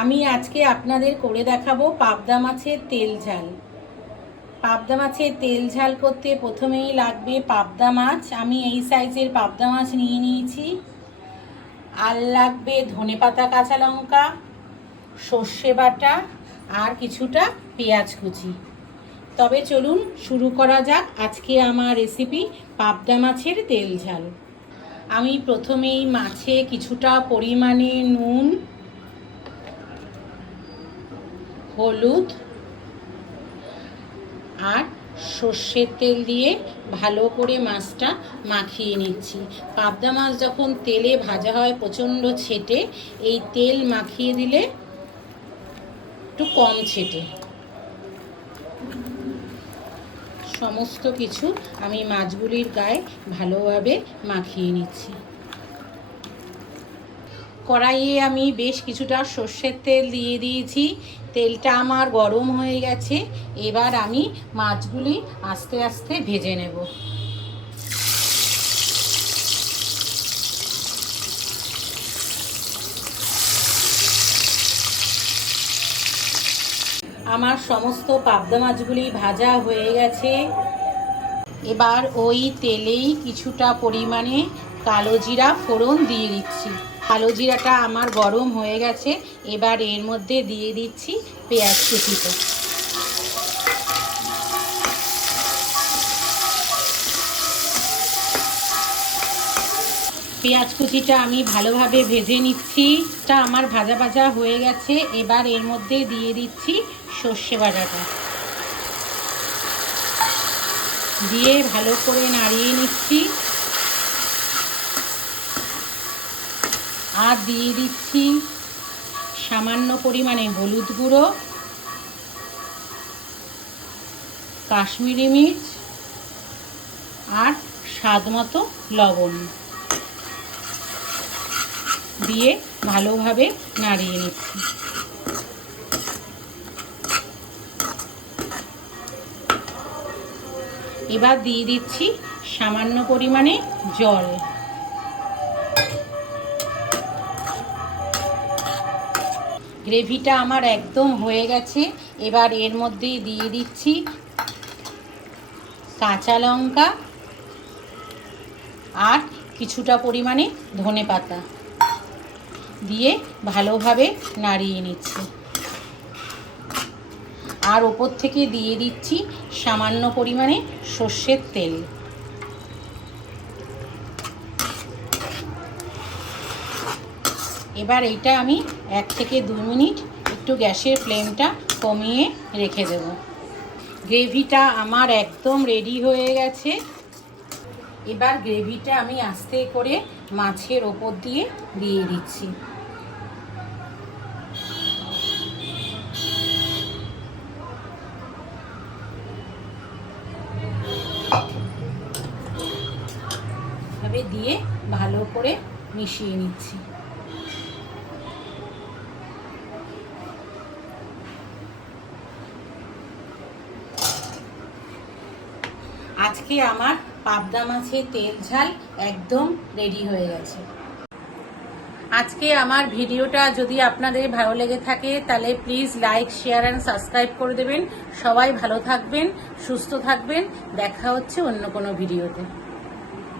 আমি আজকে আপনাদের করে দেখাবো পাবদা মাছের তেল ঝাল। পাবদা মাছের তেল ঝাল করতে প্রথমেই লাগবে পাবদা মাছ। আমি এই সাইজের পাবদা মাছ নিয়ে নিয়েছি। আর লাগবে ধনেপাতা, কাঁচা লঙ্কা, সর্ষে বাটা আর কিছুটা পেঁয়াজ কুচি। তবে চলুন শুরু করা যাক আজকে আমার রেসিপি পাবদা মাছের তেল ঝাল। আমি প্রথমেই মাছে কিছুটা পরিমাণে নুন, হলুদ আর সর্ষের তেল দিয়ে ভালো করে মাছটা মাখিয়ে নিচ্ছি। পাবদা মাছ যখন তেলে ভাজা হয় প্রচণ্ড ছেটে, এই তেল মাখিয়ে দিলে একটু কম ছেটে। সমস্ত কিছু আমি মাছগুলির গায়ে ভালোভাবে মাখিয়ে নিচ্ছি। কড়াইয়ে আমি বেশ কিছুটা সর্ষের তেল দিয়ে দিয়েছি। তেলটা আমার গরম হয়ে গেছে। এবার আমি মাছগুলি আস্তে আস্তে ভেজে নেব। আমার সমস্ত পাবদা মাছগুলি ভাজা হয়ে গেছে। এবার ওই তেলেই কিছুটা পরিমাণে কালো জিরা ফোড়ন দিয়ে দিচ্ছি। কালো জিরাটা আমার গরম হয়ে গেছে। এবার এর মধ্যে দিয়ে দিচ্ছি পেঁয়াজ কুচিটা। পেঁয়াজ কুচিটা আমি ভালোভাবে ভেজে নিচ্ছি। তা আমার ভাজা ভাজা হয়ে গেছে। এবার এর মধ্যে দিয়ে দিচ্ছি সর্ষে বাটাটা, দিয়ে ভালো করে নাড়িয়ে নিচ্ছি। আর দিয়ে দিচ্ছি সামান্য পরিমাণে হলুদ গুঁড়ো, কাশ্মীরি মির্চ আর স্বাদ মতো লবণ দিয়ে ভালোভাবে নাড়িয়ে নিচ্ছি। এবার দিয়ে দিচ্ছি সামান্য পরিমাণে জল। গ্রেভিটা আমার একদম হয়ে গেছে। এবার এর মধ্যে দিয়ে দিচ্ছি কাঁচা লঙ্কা আর কিছুটা পরিমাণে ধনেপাতা দিয়ে ভালোভাবে নাড়িয়ে নিচ্ছি। আর ওপর থেকে দিয়ে দিচ্ছি সামান্য পরিমাণে সর্ষের তেল। এবার এইটা আমি 1 থেকে 2 মিনিট একটু গ্যাসের ফ্লেমটা কমিয়ে রেখে দেব। গ্রেভিটা আমার একদম রেডি হয়ে গেছে। এবার গ্রেভিটা আমি আস্তে করে মাছের ওপর দিয়ে দিচ্ছি। এভাবে দিয়ে ভালো করে মিশিয়ে নিচ্ছি। আজকে আমার পাবদা মাছের তেল ঝাল একদম রেডি হয়ে গেছে। আজকে আমার ভিডিওটা যদি আপনাদের ভালো লেগে থাকে তাহলে please like, share and subscribe করে দেবেন। সবাই ভালো থাকবেন, সুস্থ থাকবেন। দেখা হচ্ছে অন্য কোনো ভিডিওতে।